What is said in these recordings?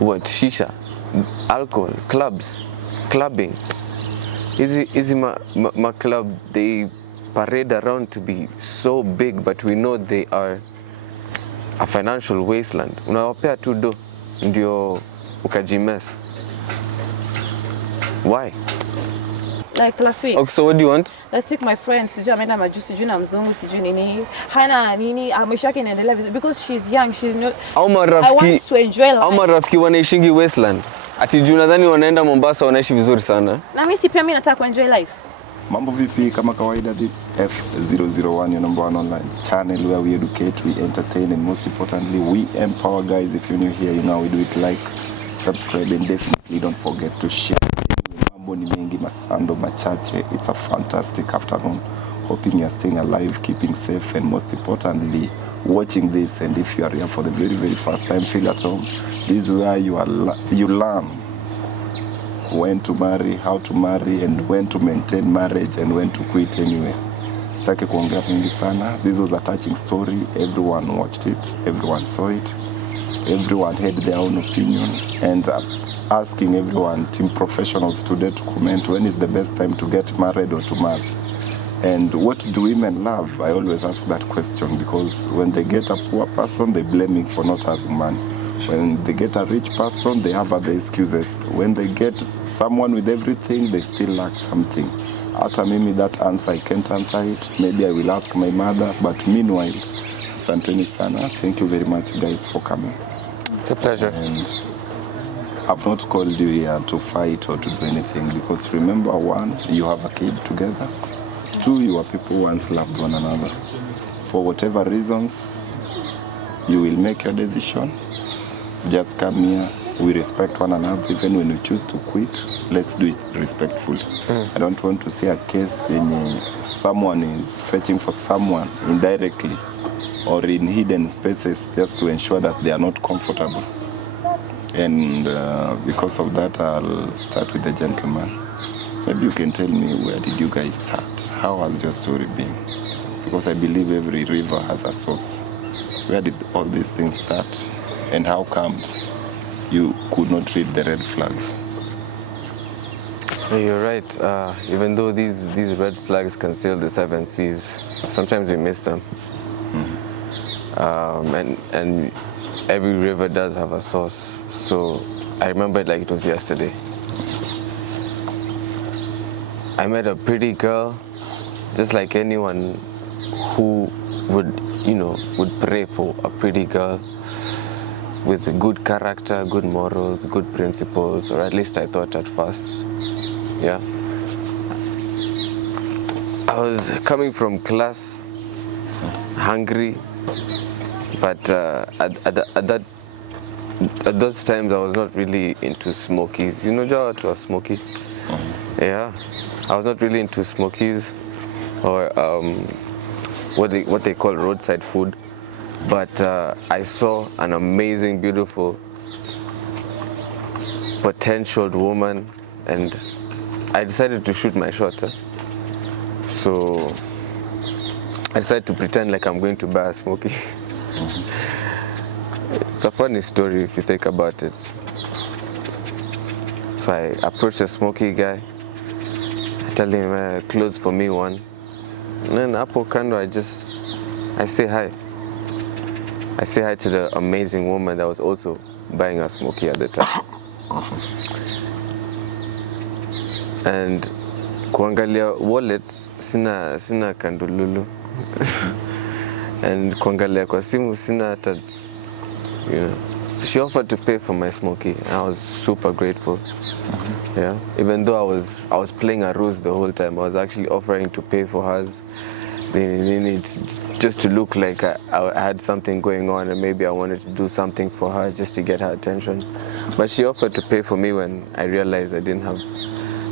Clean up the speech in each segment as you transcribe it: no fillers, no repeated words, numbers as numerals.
What? Shisha, alcohol, clubbing. Easy my club, they parade around to be so big, but we know they are a financial wasteland. Unawapea tu do ndio ukajimes. Why? Like last week. Okay, so what do you want? Last week my friend sijui ameenda majusi sijui na mzungu sijui nini. Hana nini maisha yake inaendelea vizuri because she's young, she's not. I want to enjoy life. Au marafiki wanaishingi wasteland. Ati juu nadhani wanaenda Mombasa wanaishi vizuri sana. Na mimi si pia mimi nataka kuenjoy life. Mambo vipi, kama kawaida, this F001, your number one online channel where we educate, we entertain, and most importantly, we empower. Guys, if you're new here, you know we do it. Like, subscribe, and definitely don't forget to share. Mambo ni mengi, masando machache. It's a fantastic afternoon. Hoping you're staying alive, keeping safe, and most importantly, watching this. And if you are here for the very, very first time, feel at home. This is where you learn when to marry, how to marry, and when to maintain marriage, and when to quit anyway. Sitaki kuongea mingi sana. This was a touching story. Everyone watched it. Everyone saw it. Everyone had their own opinion. And asking everyone, team professionals today, to comment when is the best time to get married or to marry. And what do women love? I always ask that question because when they get a poor person, they blame me for not having money. When they get a rich person, they have other excuses. When they get someone with everything, they still lack something. After mimi, that answer, I can't answer it. Maybe I will ask my mother. But meanwhile, asanteni sana. Thank you very much, guys, for coming. It's a pleasure. And I've not called you here to fight or to do anything because remember, one, you have a kid together. Two, you are people who once loved one another. For whatever reasons, you will make your decision. Just come here, we respect one another. Even when you choose to quit, let's do it respectfully. I don't want to see a case in someone is fetching for someone indirectly or in hidden spaces just to ensure that they are not comfortable. And because of that, I'll start with the gentleman. Maybe you can tell me, where did you guys start? How has your story been? Because I believe every river has a source. Where did all these things start? And how comes you could not read the red flags? You're right. Even though these red flags can sail the seven seas, sometimes we miss them. And every river does have a source. So I remember it like it was yesterday. I met a pretty girl, just like anyone who would pray for a pretty girl with good character, good morals, good principles, or at least I thought at first. Yeah. I was coming from class, hungry, but at those times I was not really into smokies. You know, Jawa was smoky. Yeah. I was not really into smokies or what they call roadside food. But I saw an amazing, beautiful, potentialed woman, and I decided to shoot my shot. So I decided to pretend like I'm going to buy a smoky. It's a funny story if you think about it. So I approached a smoky guy. I tell him, close for me one. And then Apo Kando, I say hi. I say hi to the amazing woman that was also buying a smoky at the time. And kuangalia wallet, sina kandululu. And kuangalia kwa simu, sina hata, So she offered to pay for my smoky, and I was super grateful. Yeah. Even though I was playing a ruse the whole time, I was actually offering to pay for hers. Just to look like I had something going on and maybe I wanted to do something for her just to get her attention. But she offered to pay for me when I realized I didn't have.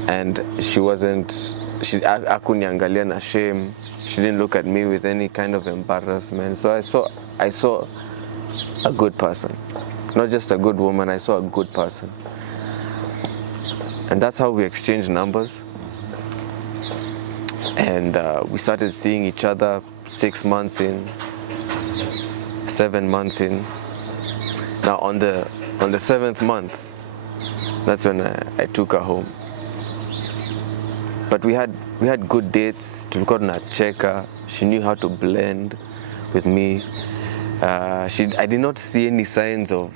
And she hakuniangalia na shame. She didn't look at me with any kind of embarrassment. So I saw a good person. Not just a good woman, I saw a good person. And that's how we exchanged numbers. And we started seeing each other 6 months in, 7 months in. Now on the on the 7th month, that's when I took her home. But we had good dates. Tulikuwa tunacheka. She knew how to blend with me. I did not see any signs of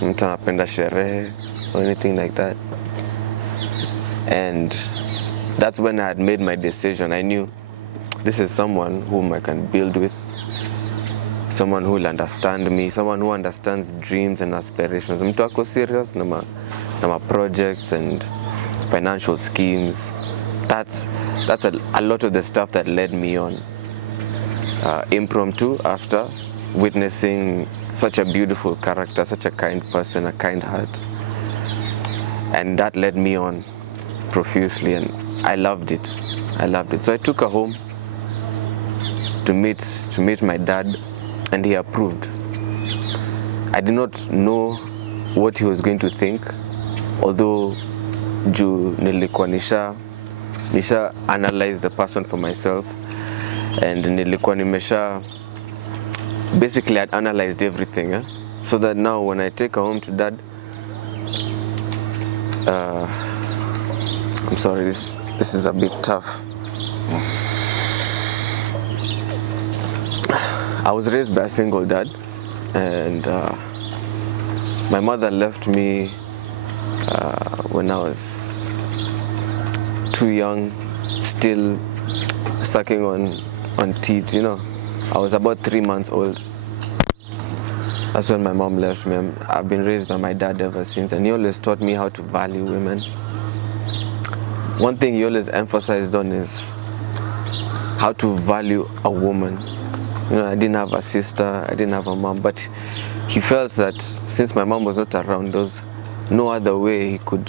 mtu anapenda sherehe or anything like that. And that's when I had made my decision. I knew this is someone whom I can build with, someone who will understand me, someone who understands dreams and aspirations. Mtu ako serious na ma projects and financial schemes. That's a lot of the stuff that led me on Impromptu after witnessing such a beautiful character, such a kind person, a kind heart. And that led me on profusely, and I loved it. So I took her home to meet my dad, and he approved. I did not know what he was going to think, although juu nilikuwa nisha analyze the person for myself, and nilikuwa basically I'd analyzed everything, so that now when I take her home to dad, I'm sorry, this is a bit tough. I was raised by a single dad, and my mother left me when I was too young, still sucking on teeth, I was about 3 months old. That's when my mom left me. I've been raised by my dad ever since, and he always taught me how to value women. One thing he always emphasized on is how to value a woman. I didn't have a sister, I didn't have a mom, but he felt that since my mom was not around, there was no other way he could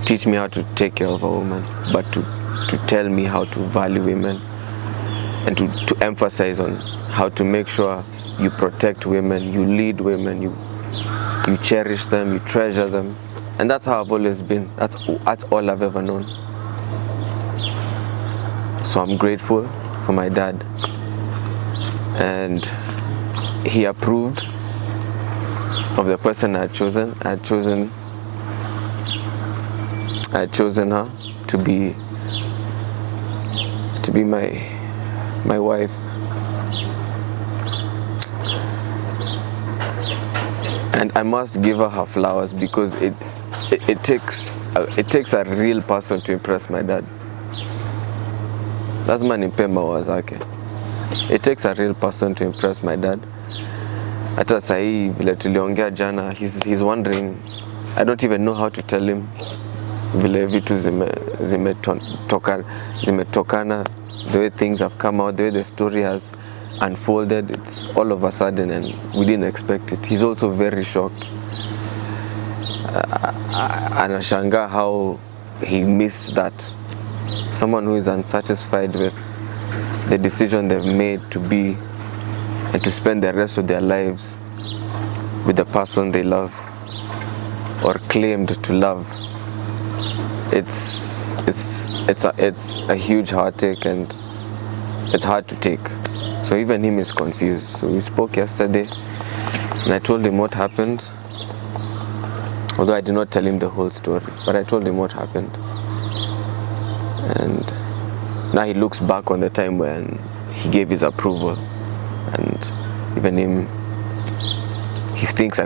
teach me how to take care of a woman, but to tell me how to value women, and to emphasize on how to make sure you protect women, you lead women, you cherish them, you treasure them. And that's how I've always been. That's all I've ever known. So I'm grateful for my dad, and he approved of the person I had chosen. I had chosen her to be my wife. And I must give her flowers, because it takes a real person to impress my dad. Lazima nimpe maua zake. It takes a real person to impress my dad. Hata sahi vile tuliongea jana, he's wondering, I don't even know how to tell him vile vitu zimetokana, the way things have come out, the way the story has unfolded. It's all of a sudden, and we didn't expect it. He's also very shocked. Anashangaa how he missed that. Someone who is unsatisfied with the decision they've made to be and to spend the rest of their lives with the person they love or claimed to love. It's a huge heartache, and it's hard to take. So even him is confused. So we spoke yesterday, and I told him what happened. Although I did not tell him the whole story, but I told him what happened. And now he looks back on the time when he gave his approval, and even him, he thinks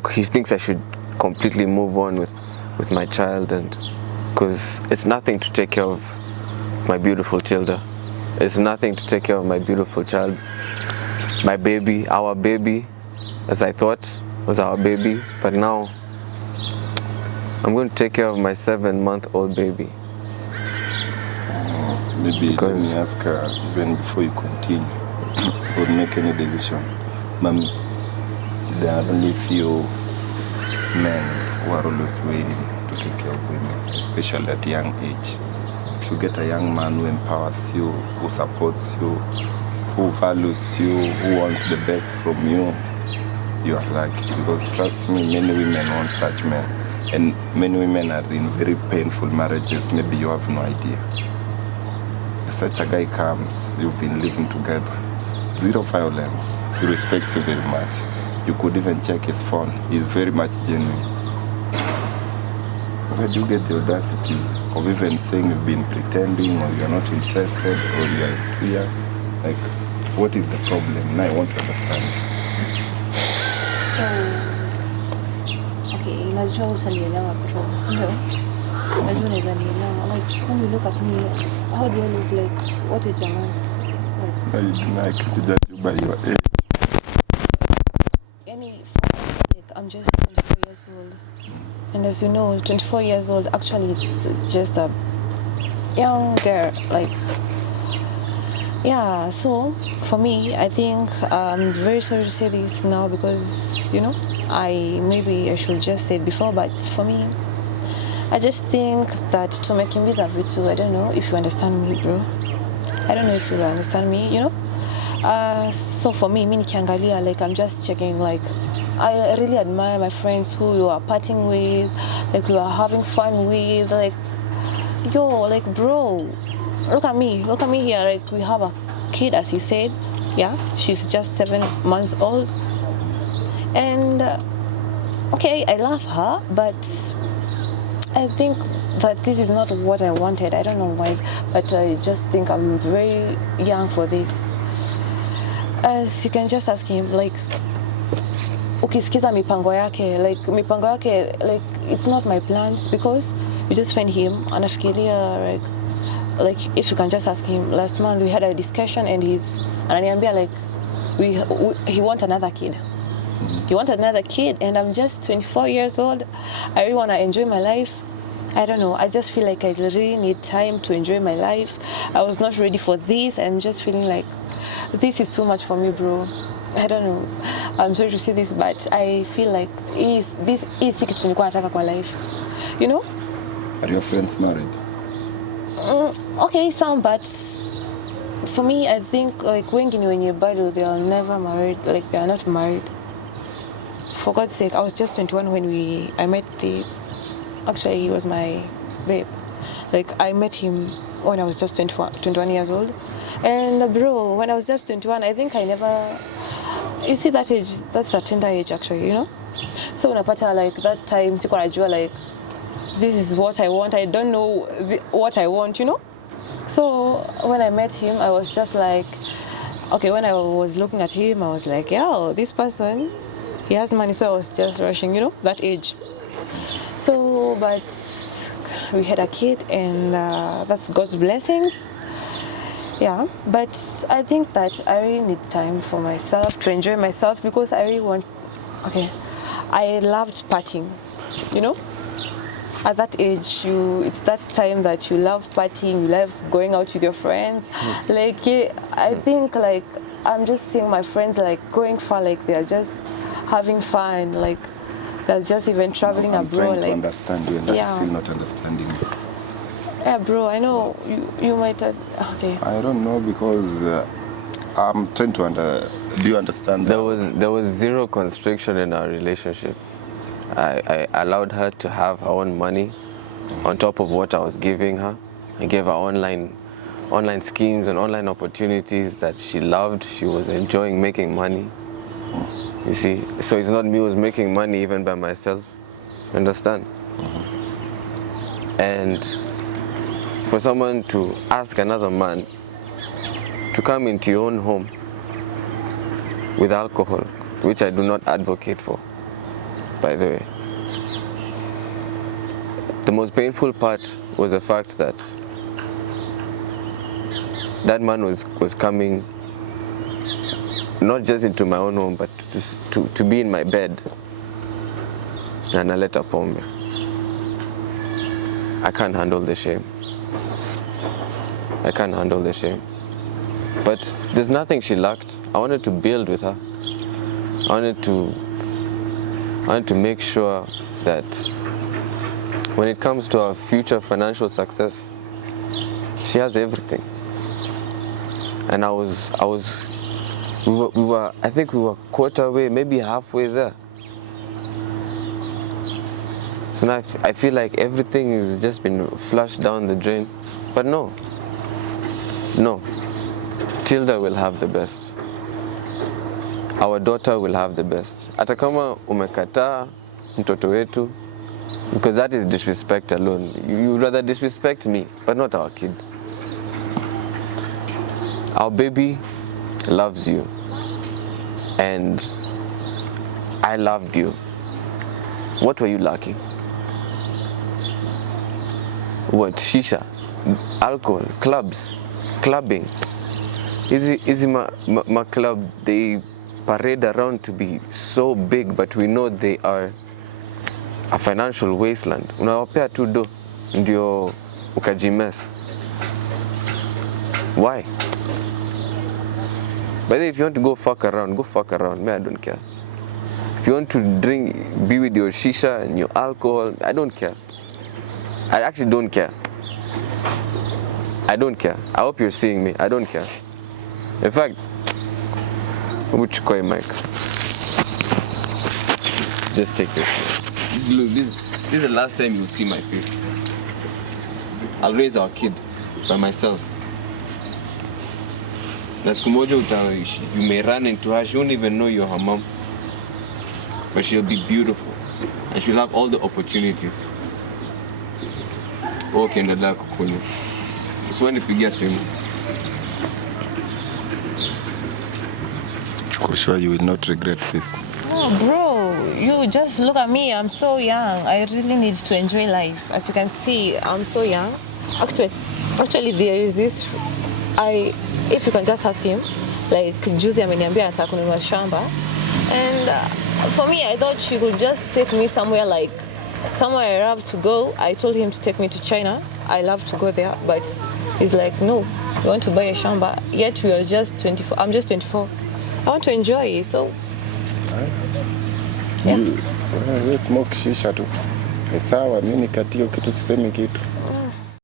I should completely move on with my child, and because it's nothing to take care of my beautiful Tilda. It's nothing to take care of my beautiful child, my baby, our baby, as I thought was our baby, but now I'm going to take care of my 7-month-old baby. Maybe let me ask her, even before you continue or make any decision, Mami, there are only few men who are always willing to take care of women, especially at a young age. If you get a young man who empowers you, who supports you, who values you, who wants the best from you, you are lucky. Because trust me, many women want such men. And many women are in very painful marriages. Maybe you have no idea. If such a guy comes, you've been living together, zero violence, he respects you very much. You could even check his phone. He's very much genuine. Where do you get the audacity of even saying you've been pretending or you're not interested or you're here? Like, what is the problem? Now I want to understand. So, okay, najua utanielewa bro, ndio? Najua unaweza nielewa. Like, when you look at me, how do I look like? What age am I? I can't judge you by your age. I'm just 24 years old. And as you know, 24 years old, actually it's just a young girl. Like, yeah, so for me, I think I'm very sorry to say this now because, you know, maybe I should just say it before, but for me, I just think that to make him vitu, I don't know if you understand me, bro. I don't know if you understand me, you know? So for me, nikiangalia, like I'm just checking, like I really admire my friends who you are partying with, like you are having fun with, like yo, like bro, look at me here, like we have a kid, as he said, yeah, she's just 7 months old, and okay, I love her, but I think that this is not what I wanted. I don't know why, but I just think I'm very young for this. As you can just ask him, like, ukisikiza mipango yake, like it's not my plans, because you just find him anafikiria, like if you can just ask him, last month we had a discussion and ananiambia like he wants another kid. He wants another kid, and I'm just 24 years old. I really want to enjoy my life. I don't know, I just feel like I really need time to enjoy my life. I was not ready for this. I'm just feeling like this is too much for me, bro. I don't know. I'm sorry to say this, but I feel like this is kitu nilikuwa nataka kwa life. You know? Are your friends married? Okay, some, but for me, I think like wengi ni wenye bado they are never married, like they are not married. For God's sake, I was just 21 when I met this. Actually, he was my babe. Like, I met him when I was just 21 years old. And bro, when I was just 21, I think I never... You see that age, that's a tender age actually, you know? So unapata like that time, sikuwa najua like, this is what I want. I don't know what I want, you know? So when I met him, I was just like, okay, when I was looking at him, I was like, yeah, this person, he has money, so I was just rushing, you know, that age. So, but we had a kid, and that's God's blessings. Yeah, but I think that I really need time for myself, to enjoy myself, because I really want, okay, I loved partying, you know? At that age, it's that time that you love partying, you love going out with your friends. Like, I think, like, I'm just seeing my friends, like, going far, like, they're just having fun, like, they're just even traveling abroad. I'm trying to understand you, and I'm still not understanding you. Yeah, bro, I know you might have, okay. I don't know, because I'm trying to do you understand that? There was zero constriction in our relationship. I allowed her to have her own money on top of what I was giving her. I gave her online schemes and online opportunities that she loved. She was enjoying making money. You see, so it's not me who was making money even by myself. Understand? And for someone to ask another man to come into your own home with alcohol, which I do not advocate for, by the way. The most painful part was the fact that that man was coming not just into my own home, but to be in my bed. And I let her pombe. I can't handle the shame. I can't handle the shame. But there's nothing she lacked. I wanted to build with her. I wanted to make sure that when it comes to our future financial success, she has everything. And I think we were quarter way, maybe halfway there. So now I feel like everything has just been flushed down the drain. But no, Tilda will have the best. our daughter will have the best. Hata kama umekataa mtoto wetu, because that is disrespect alone. You rather disrespect me, but not our kid. Our baby loves you, and I loved you. What were you lacking? What? Shisha, alcohol, clubs, clubbing. Easy my club, they parade around to be so big, but we know they are a financial wasteland. Unawapea tu do ndio ukajimes. Why? But if you want to go fuck around, go fuck around. Me, I don't care. If you want to drink, be with your shisha and your alcohol, I don't care. I actually don't care. I don't care. I hope you're seeing me. I don't care. In fact, which koi mic? Just take this. This is the last time you'll see my face. I'll raise our kid by myself. Na siku moja you may run into her. She won't even know you're her mom. But she'll be beautiful. And she'll have all the opportunities. Okay, ndada kukunywa. Usiwe nipigia simu. I'm sure you will not regret this. Oh, bro, you just look at me. I'm so young. I really need to enjoy life. As you can see, I'm so young. Actually, there is this. If you can just ask him, like juzi ameniambia anataka kununua shamba, and for me, I thought she could just take me somewhere I love to go. I told him to take me to China. I love to go there, but he's like, no, you want to buy a shamba. Yet we are just 24. I'm just 24. I want to enjoy it, so. Yeah. We smoke shisha tu. Ni sawa, mimi nikatio kitu sisemi kitu.